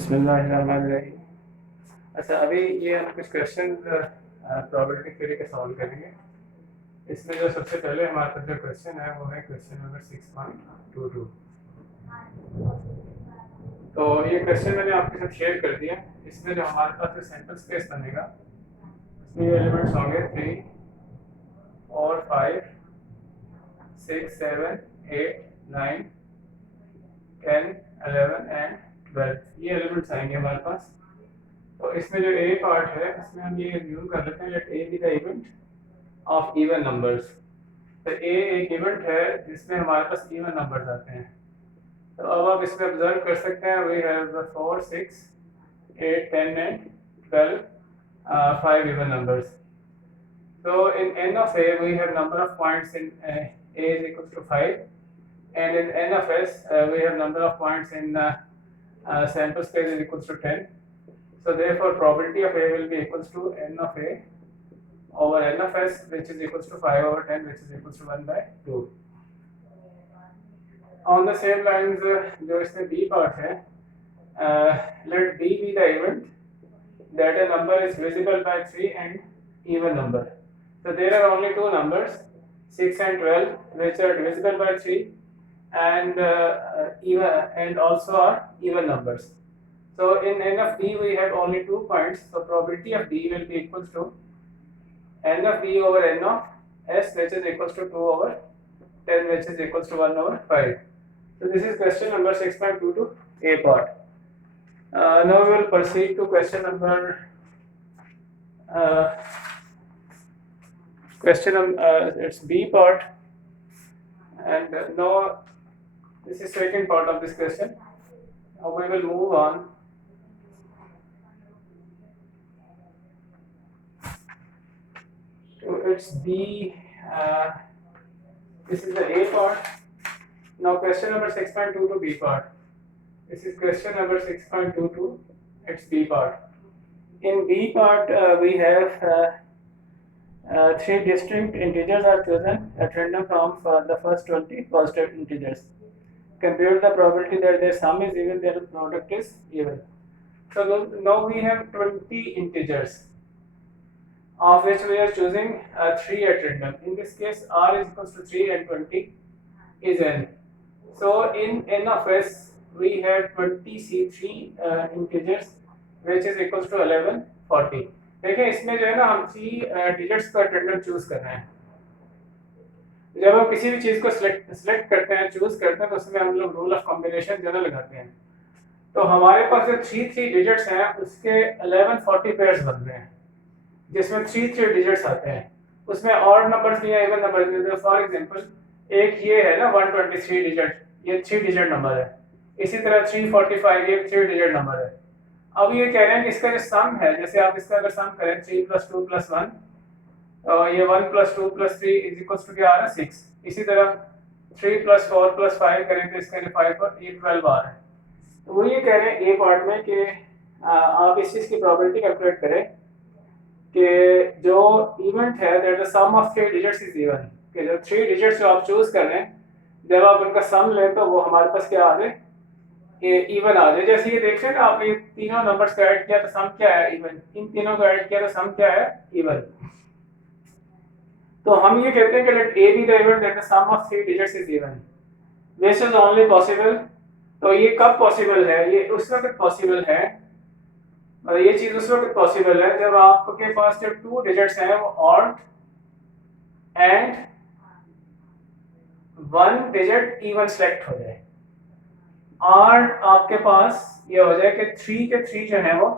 बिस्मिल्लाहिर्रहमानिर्रहीम। अच्छा, अभी ये हम कुछ क्वेश्चन प्रोबेबिलिटी थ्योरी के सॉल्व करेंगे। इसमें जो सबसे पहले हमारे पास जो क्वेश्चन है वो है क्वेश्चन नंबर 6.22। तो ये क्वेश्चन मैंने आपके साथ शेयर कर दिया। इसमें जो हमारे पास जो सैंपल स्पेस बनेगा उसमें ये एलिमेंट्स होंगे 3 और 5 6 7 8 9 10 11 एंड 12 ये एलिमेंट्स आएंगे हमारे पास। तो इसमें जो ए पार्ट है इसमें हम ये अज्यूम कर लेते हैं let A be the event of even numbers. तो ए एक इवेंट है जिसमें हमारे पास इवन नंबर्स आते हैं। तो अब आप इसमें ऑब्जर्व कर सकते हैं we have 4 6 8 10 and 12 5 even numbers. So in n of a we have number of points in a is equals to 5, and in n of s we have number of points in sample space is equals to 10. So therefore probability of a will be equals to n of a over n of s, which is equals to 5 over 10, which is equals to 1 by 2. On the same lines जो इसमें b part है, let b be the event that a number is visible by 3 and even number. So there are only two numbers 6 and 12 which are divisible by 3 and even and also are even numbers. So in n of b we have only 2 points, so probability of b will be equals to n of b over n of s, which is equals to 2 over 10, which is equals to 1 over 5. So this is question number 6.22 a part. Now we will proceed to question number it's b part, and now this is second part of this question. Now we will move on. So it's b. This is the a part. Now question number 6.22 b part. This is question number 6.22. It's b part. In b part we have three distinct integers are chosen at random from the first 20 positive integers. Compute the probability that their sum is even, their product is even. So now we have 20 integers, of which we are choosing 3 at random. In this case, r is equals to 3 and 20 is n. So in n of s, we have 20 C3 integers, which is equals to 11 40. देखिए इसमें जो है ना हम 3 digits का random choose कर रहे हैं। जब हम किसी भी चीज को सिलेक्ट करते हैं, चूज करते हैं, तो उसमें हम लोग रूल ऑफ कॉम्बिनेशन ज़्यादा लगाते हैं। तो हमारे पास जो 3 डिजिट्स हैं उसके 1140 पेयर्स बन रहे हैं, जिसमें 3 डिजिट्स आते हैं। उसमें ऑड नंबर्स भी हैं, इवन नंबर्स भी हैं। फॉर एग्जांपल एक ये है ना 123 डिजिट, ये 3 डिजिट नंबर है। इसी तरह 345 ये 3 डिजिट नंबर है। अब ये कह रहे हैं कि इसका जो सम है, जैसे आप इसका अगर सम करें 3 + 2 + 1, ये 1 + 2 + 3 इज इक्वल्स टू क्या आ रहा है 6। इसी तरह 3 + 4 + 5 करें तो इसका जो 5 और 8 12 आ रहा है। तो वो ये कह रहे हैं ए पार्ट में कि आप इस चीज़ की प्रोबेबिलिटी कैलकुलेट करें कि जो इवेंट है that the sum of 3 digits is even, कि जो 3 डिजिट्स जो आप चूज कर रहे हैं जब आप उनका सम लें तो वो हमारे पास क्या आ जाए, इवन आ जाए। जैसे ये देख रहे हैं ना, आपने तीनों नंबर्स को ऐड किया तो सम क्या है, इवन। इन तीनों को ऐड किया तो सम क्या है, इवन। तो हम ये कहते हैं कि let A be the event that the sum of 3 digits is even. This is only possible. तो ये कब पॉसिबल है, ये उस वक्त पॉसिबल है, मतलब ये चीज उस वक्त पॉसिबल है जब आपके पास जो 2 डिजिट्स हैं वो odd and 1 digit even select हो जाए, और आपके पास ये हो जाए कि 3 के 3 जो है वो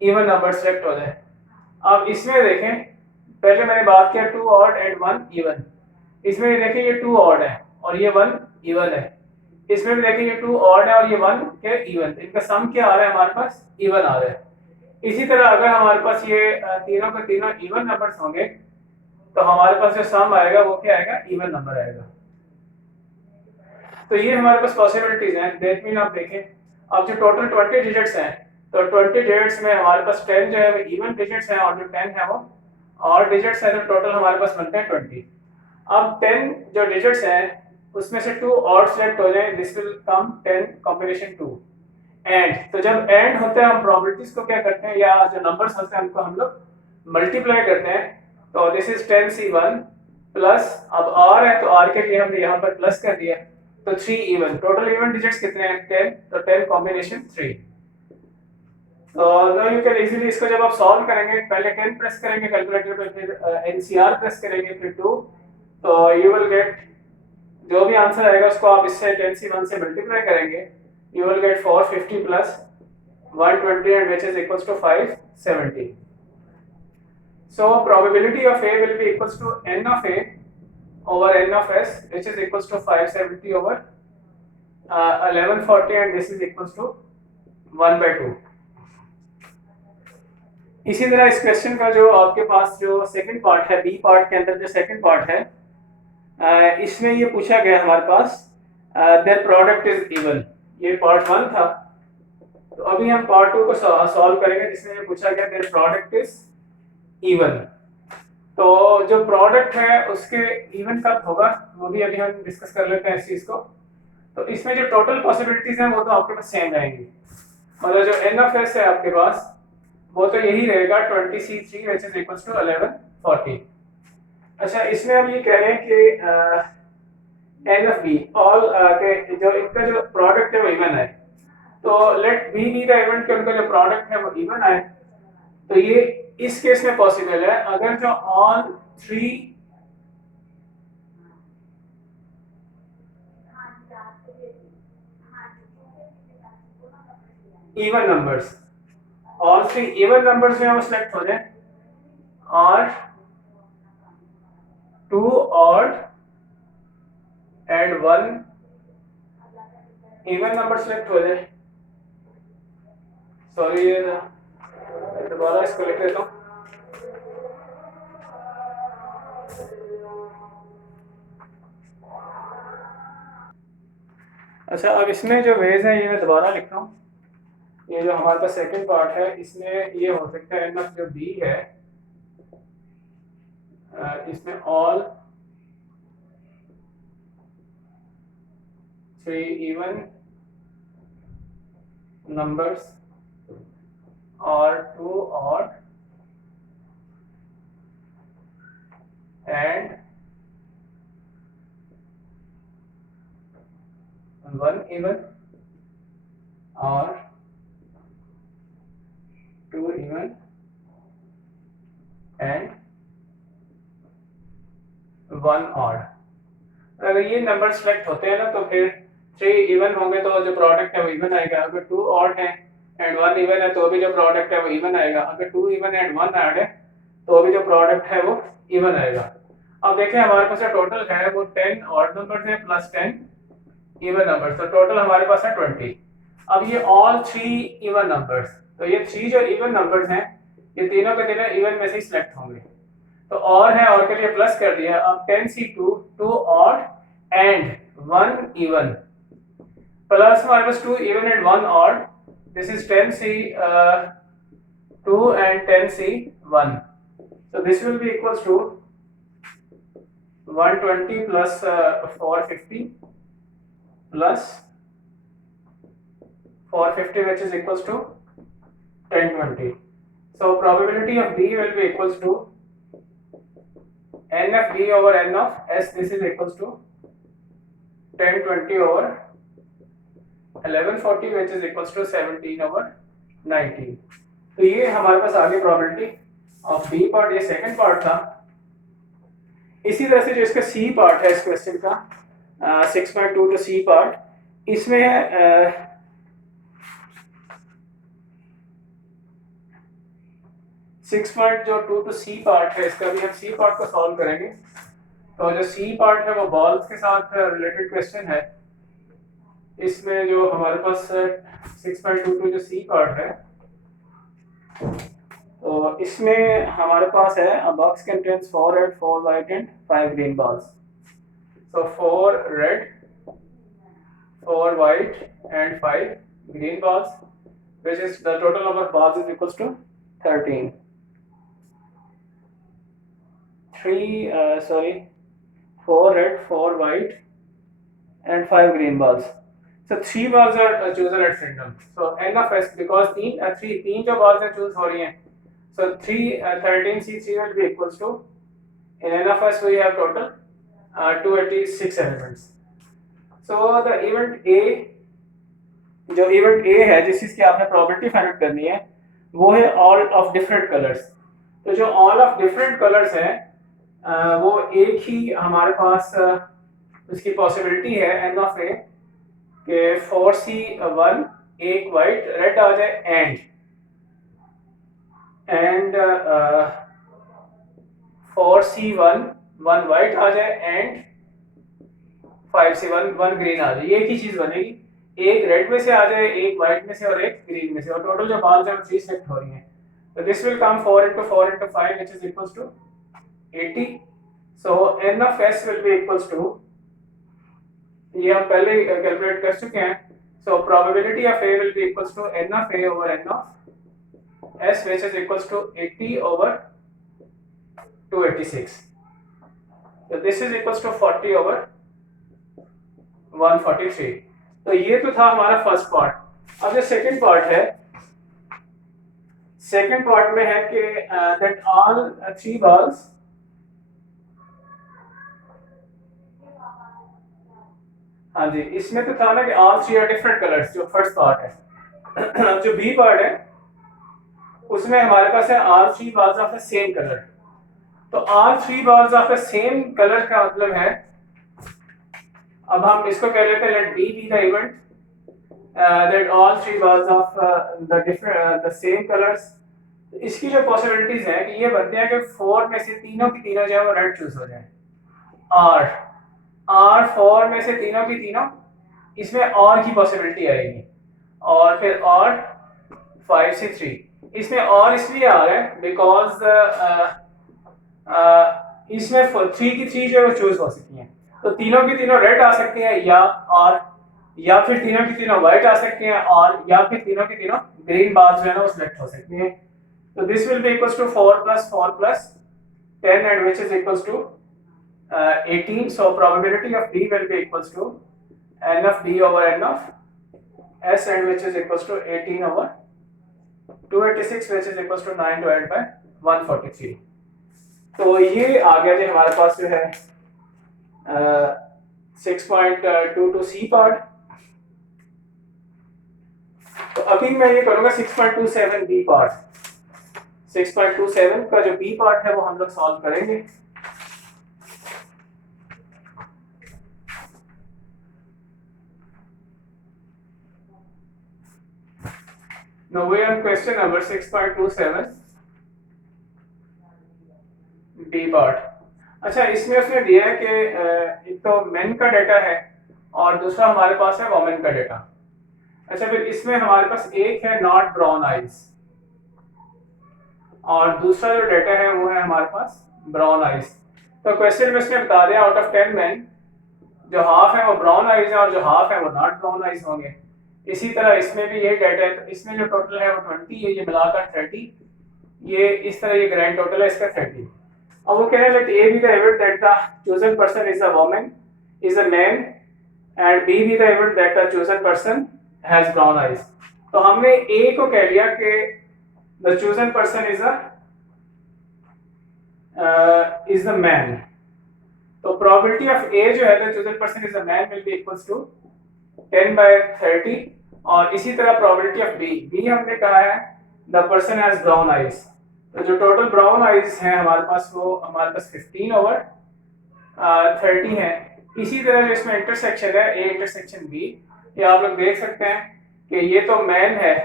इवन नंबर सेलेक्ट हो जाए। अब इसमें देखें, पहले मैंने बात किया 2 ऑड एंड 1 इवन। इसमें ये देखें ये 2 ऑड है और ये 1 इवन है। इसमें भी देखें ये 2 ऑड है और ये 1 के इवन। इनका सम क्या आ रहा है, हमारे पास इवन आ रहा है। इसी तरह अगर हमारे पास ये तीनों के तीनों इवन नंबर्स होंगे तो हमारे पास जो सम आएगा वो क्या आएगा, इवन नंबर आएगा। तो ये हमारे पास पॉसिबिलिटीज हैं। दैट मीन आप देखें, अब जो टोटल 20 डिजिट्स हैं तो 20 डिजिट्स में हमारे पास 10 जो है वो इवन डिजिट्स हैं और जो 10 है वो ऑड डिजिट्स हैं। तो टोटल हमारे पास बनते हैं 20। अब 10 जो डिजिट्स हैं उसमें से 2 ऑड सेलेक्ट हो जाए, this will come 10 combination 2। And, तो जब एंड होता है हम प्रोबेबिलिटीज को क्या करते हैं, या जो नंबर्स होते हैं उनको हम लोग मल्टीप्लाई करते हैं। तो दिस इज 10c1 प्लस, अब r है तो r के लिए हमने यहाँ पर प्लस कर दिया, तो 3 इवन, टोटल इवन डिजिट्स कितने हैं 10, तो 10 कॉम्बिनेशन 3। तो नाउ यू कैन इजीली, इसको जब आप सॉल्व करेंगे पहले 10 प्रेस करेंगे कैलकुलेटर पे, फिर एनसीआर प्रेस करेंगे, फिर 2, तो यू विल गेट, जो भी आंसर आएगा उसको आप इससे 10c1 से मल्टीप्लाई करेंगे, you will get 450 plus 120 and which is equals to 570. So probability of A will be equals to n of A over n of S, which is equals to 570 over 1140 and this is equals to 1/2. इसी तरह इस question का जो आपके पास जो second part है, B part के अंदर जो सेकंड पार्ट है, इसमें ये पूछा गया हमारे पास देयर प्रोडक्ट इज इवन, ये पार्ट 1 था। तो अभी हम पार्ट 2 को सॉल्व करेंगे जिसमें ये पूछा गया देयर प्रोडक्ट इज इवन। तो जो प्रोडक्ट है उसके इवन कब होगा वो भी अभी हम डिस्कस कर लेते हैं इस चीज को। तो इसमें जो टोटल पॉसिबिलिटीज हैं वो तो आपके पास सेम रहेंगी, मतलब जो एन ऑफ एस है आपके पास वो तो यही रहेगा 20c3 which is equals to 1140। अच्छा, इसमें हम ये कह रहे हैं कि एन ऑफ बी ऑल के जो इनका जो प्रोडक्ट है वो इवन है, तो let B be the event के उनका जो प्रोडक्ट है वो इवन है। तो ये इस केस में पॉसिबल है अगर जो all 3 even numbers, all 3 even numbers जो है वो सिलेक्ट हो जाए और 2 odd and 1 even number select हो जाए। सॉरी, ये दोबारा इसको लिख देता हूँ। अच्छा, अब इसमें जो वेज है ये मैं दोबारा लिख रहा हूँ। ये जो हमारे पास सेकंड पार्ट है इसमें ये हो सकता है एन ऑफ जो बी है, इसमें ऑल 3 इवन नंबर्स और 2 ऑड एंड 1 इवन और 2 इवन एंड 1 ऑड। अगर ये नंबर सेलेक्ट होते हैं ना तो फिर 3 इवन होंगे तो जो प्रोडक्ट है वो इवन आएगा, अगर 2 ऑड है एंड 1 इवन है तो भी जो प्रोडक्ट है वो इवन आएगा, अगर 2 इवन एंड 1 ऐड है तो भी जो प्रोडक्ट है वो इवन आएगा। अब देखें हमारे पास जो टोटल है वो 10 ऑड नंबर्स हैं प्लस 10 इवन नंबर्स, तो टोटल हमारे पास है 20। अब ये ऑल 3 इवन नंबर्स, तो ये 3 जो इवन नंबर्स हैं ये तीनों के तीनों इवन में से ही सिलेक्ट होंगे, तो और है और के लिए प्लस कर दिया। अब 10c2 2 odd and 1 even plus हमारे पास 2 even and 1 odd, this is 10c2 and 10c1, so this will be equals to 120 plus 450 plus 450 which is equals to 1020. So probability of B will be equals to n of B over n of S, this is equals to 1020 over 1140 which is equals to 17 over 19। तो ये हमारे पास आगे probability of B part, ये second part था। इसी तरह से जो इसका सी पार्ट है इस क्वेश्चन का 6.2 टू सी पार्ट, इसमें है 6.2 टू सी पार्ट है इसका, भी हम सी पार्ट को सॉल्व करेंगे। तो जो सी पार्ट है वो बॉल्स के साथ रिलेटेड क्वेश्चन है। इसमें जो हमारे पास 6.22 जो सी पार्ट है, तो इसमें हमारे पास है a box contains 4 red, 4 white and 5 green balls. So 4 red, 4 white and 5 green balls, which is the total number of balls is equals to 13. 4 red, 4 white and 5 green balls. So 3 balls are chosen at random. So n of s, because तीन जो balls हैं choose हो रही हैं, so 13C3 will be equals to, in n of s we have total 286 elements. So the event A, जो event A है जिस चीज़ की आपने probability फाइंड आउट करनी है, वो है all of different colors. तो जो all of different colors है वो एक ही हमारे पास उसकी possibility है n of A कि 4C1 एक वाइट रेड आ जाए एंड 4C1 वन वाइट आ जाए एंड 5C1 वन ग्रीन आ जाए. ये एक ही चीज बनेगी, एक रेड में से आ जाए, एक वाइट में से और एक ग्रीन में से, और टोटल जो बाल्स है वो 3 सेलेक्ट हो रही हैं. तो this will come 4 into 4 into 5 which is equals to 80. So n of s will be equals to, ये हम पहले कैलकुलेट कर चुके हैं. So probability of A will be equals to n of A over n of s, which is equals to 80 over 286. So this is equals to 40 over 143. तो ये तो था हमारा फर्स्ट पार्ट. अब जो सेकंड पार्ट है, सेकंड पार्ट में है कि that all 3 balls हाँ जी, इसमें तो था ना कि all 3 are different colors, जो फर्स्ट पार्ट है. जो बी पार्ट है उसमें हमारे पास है all 3 balls of the same color. तो all 3 balls of the same color का मतलब है, अब हम इसको कह लेते हैं let B be the event that all 3 balls of the same colors. इसकी जो पॉसिबिलिटीज हैं कि ये बनते हैं कि 4 में से तीनों की तीनों जो है वो रेड चूज हो जाए, और 4 में से तीनों की तीनों, इसमें और की पॉसिबिलिटी आएगी, और फिर और 5 से 3. इसमें और इसलिए आ रहा है बिकॉज इसमें 3 की 3 जो है वो चूज हो सकती हैं. तो तीनों की तीनों रेड आ सकती हैं, या फिर तीनों की तीनों व्हाइट आ सकती हैं, और या फिर तीनों की तीनों ग्रीन बार्स जो है ना वो सिलेक्ट हो सकती हैं. तो this will be equals to 4 plus 4 plus 10 and which is equals to 18. So probability of B will be equals to n of B over n of S, and which is equals to 18 over 286, which is equals to 9 divided by 143. तो ये आ गया जी हमारे पास जो है 6.22 C part. तो अभी मैं ये करूंगा 6.27 B पार्ट. 6.27 का जो B पार्ट है वो हम लोग सॉल्व करेंगे. Now we have question number 6.27 B part. अच्छा, इसमें उसने दिया है कि एक तो मेन का डेटा है और दूसरा हमारे पास है वोमेन का डेटा. अच्छा, फिर इसमें हमारे पास एक है नॉट ब्राउन आइज, और दूसरा जो डेटा है वो है हमारे पास ब्राउन आइज. तो क्वेश्चन में इसने बता दिया आउट ऑफ 10 मेन जो हाफ है वो ब्राउन आइज है और जो हाफ है वो नॉट ब्राउन आइज होंगे. इसी तरह इसमें भी ये डेटा है, तो इसमें जो टोटल है वो 20 है, ये मिलाकर 30, ये इस तरह ये ग्रैंड टोटल है इसका 30. अब वो कह रहे हैं let A be the event that the chosen person is a woman is a man, and B be the event that the chosen person has brown eyes. तो हमने ए को कह लिया कि the chosen person is the man. तो probability of A जो है the chosen person is a man will be equals to 10 by 30, और इसी तरह probability of B हमने कहा है the person has brown eyes. तो जो total brown eyes हैं हमारे पास वो हमारे पास 15 over 30 है. इसी तरह जो इसमें इंटरसेक्शन है A इंटरसेक्शन B, ये आप लोग देख सकते हैं कि ये तो मैन है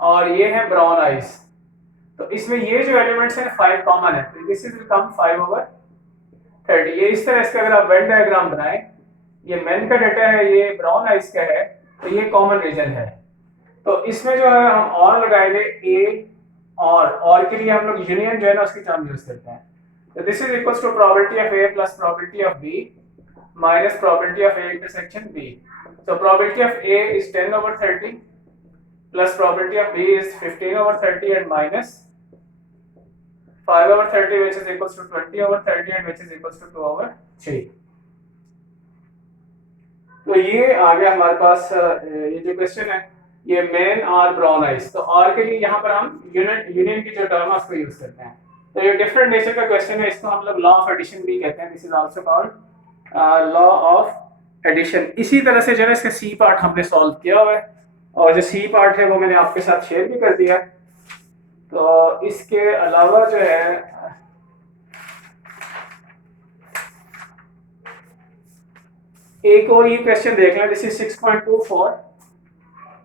और ये है ब्राउन आइज. तो इसमें ये जो एलिमेंट्स हैं 5 कॉमन है, तो दिस विल कम 5 over 30. ये इस तरह इसका अगर आप वेन डायग्राम बनाएं, ये मैन का डेटा है, ये ब्राउन आइज का है, तो ये कॉमन रीजन है. तो इसमें जो है हम और लगाएंगे ए, और के लिए हम लोग यूनियन जो है ना उसकी टर्म यूज करते हैं. तो this is equals to probability of A plus probability of B minus probability of A intersection B. So probability of A is 10 over 30 plus probability of B is 15 over 30 and minus 5 over 30, which is equals to 20 over 30 and which is equals to 2 over 3. तो ये आ गया हमारे पास ये जो question है ये men are brown eyes. तो are के लिए यहाँ पर हम यूनियन की जो टर्म है उसको यूज करते हैं। तो ये डिफरेंट नेचर का क्वेश्चन है, इसको हम लोग लॉ ऑफ एडिशन भी कहते हैं। This is also called law of addition. इसी तरह से जो है इसका सी पार्ट हमने सॉल्व किया हुआ है और जो सी पार्ट है वो मैंने आपके साथ शेयर भी कर दिया है। तो इसके अलावा जो है एक और ये क्वेश्चन देख लें। This is 6.24।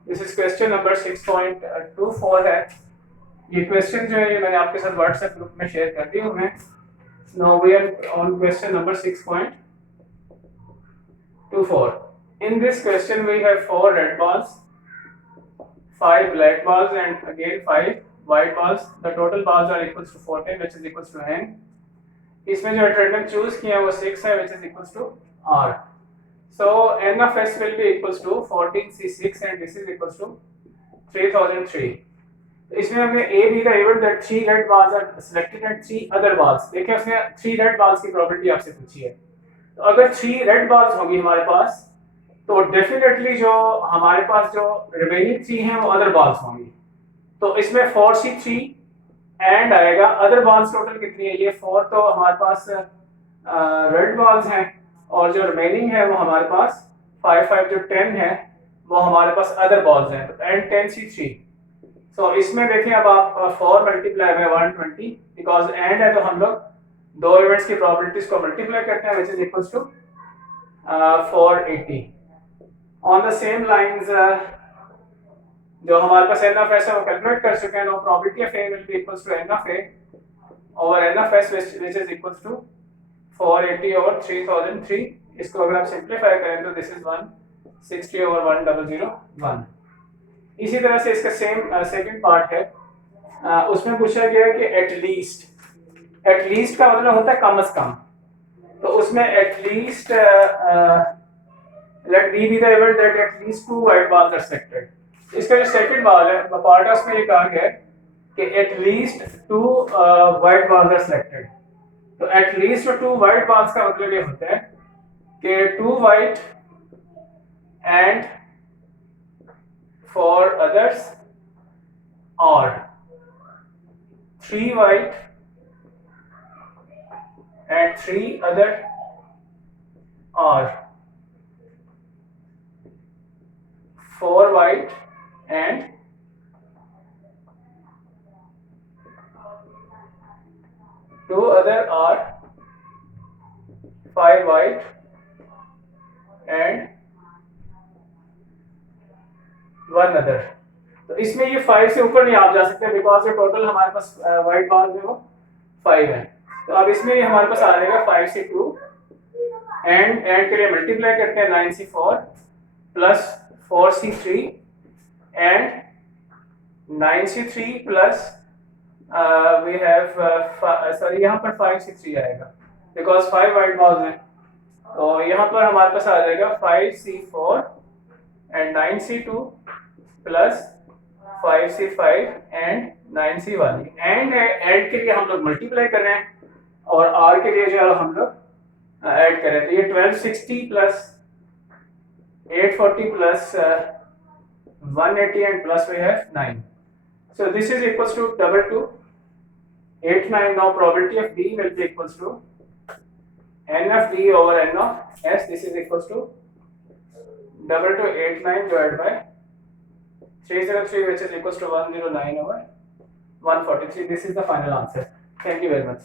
This is question number 6.24 है। ये क्वेश्चन जो है ये मैंने आपके साथ व्हाट्सएप ग्रुप में शेयर कर दिया हूँ। Now we are on question number 6.24। In this question we have 4 red balls, 5 black balls and again 5 white balls. The total balls are equals to 14 which is equals to n. इसमें जो attendant choose किया है वो 6 है which is equals to r. So n of s will be equals to 14c6 and this is equals to 3003. इसमें हमने a be the event that 3 red balls are selected and 3 other balls. देखिए उसने 3 red balls की probability आपसे पूछी है। तो अगर 3 red balls होगी हमारे पास तो डेफिनेटली जो हमारे पास जो रिमेनिंग 3 हैं वो अदर balls होंगी। तो इसमें 4c3 एंड आएगा। अदर balls टोटल कितनी है? ये 4 तो हमारे पास रेड balls हैं और जो रिमेनिंग है वो हमारे पास 5 जो 10 है वो हमारे पास अदर balls हैं। तो एंड 10c3। सो इसमें देखिए अब आप 4 मल्टीप्लाई बाय 120 बिकॉज एंड है तो हम लोग दो इवेंट्स की प्रोबेबिलिटीज को मल्टीप्लाई करते हैं which is equals to 480। On the same lines जो हमारे पास n ऑफ s है वो कैलकुलेट कर चुके हैं। Now probability of a will be equals to n of a over n of s which is equals to 480 over 3003। इसको अगर आप सिंपलीफाई करें तो दिस इज 160 ओवर 1001। इसी तरह से इसका सेम सेकंड पार्ट है। उसमें पूछा गया है कि एटलीस्ट का मतलब होता है कम से कम। तो उसमें at least let be the event that at least 2 white balls are selected. इसका जो सेकंड पार्ट है उसमें ये कहा गया है कि at least 2 white balls are selected. तो एटलीस्ट 2 वाइट बॉल्स का मतलब ये होता है कि 2 white and for others or 3 white and 3 other or 4 white and 2 other or 5 white and 1 other. तो इसमें ये 5 से ऊपर नहीं आप जा सकते बिकॉज ये टोटल हमारे पास व्हाइट बॉल में वो 5 है। तो अब इसमें ये हमारे पास आ जाएगा 5 से 2 एंड के लिए मल्टीप्लाई करते हैं 9c4 plus 4c3 and 9c3 plus we have sorry यहाँ पर 5c3 आएगा बिकॉज 5 व्हाइट बॉल्स हैं। तो यहाँ पर हमारे पास आ जाएगा 5c4 and 9c2 plus 5c5 and 9c1। And के लिए हम लोग मल्टीप्लाई कर रहे हैं और आर के लिए जो है हम लोग ऐड कर रहे हैं। तो ये 1260 plus 840 plus 180 and plus we have 9। So this is equals to 2289। Now probability of b will be equals to n of d over n of s. This is equals to 2289 divided by 303 which is equals to 109 over 143. This is the final answer. Thank you very much.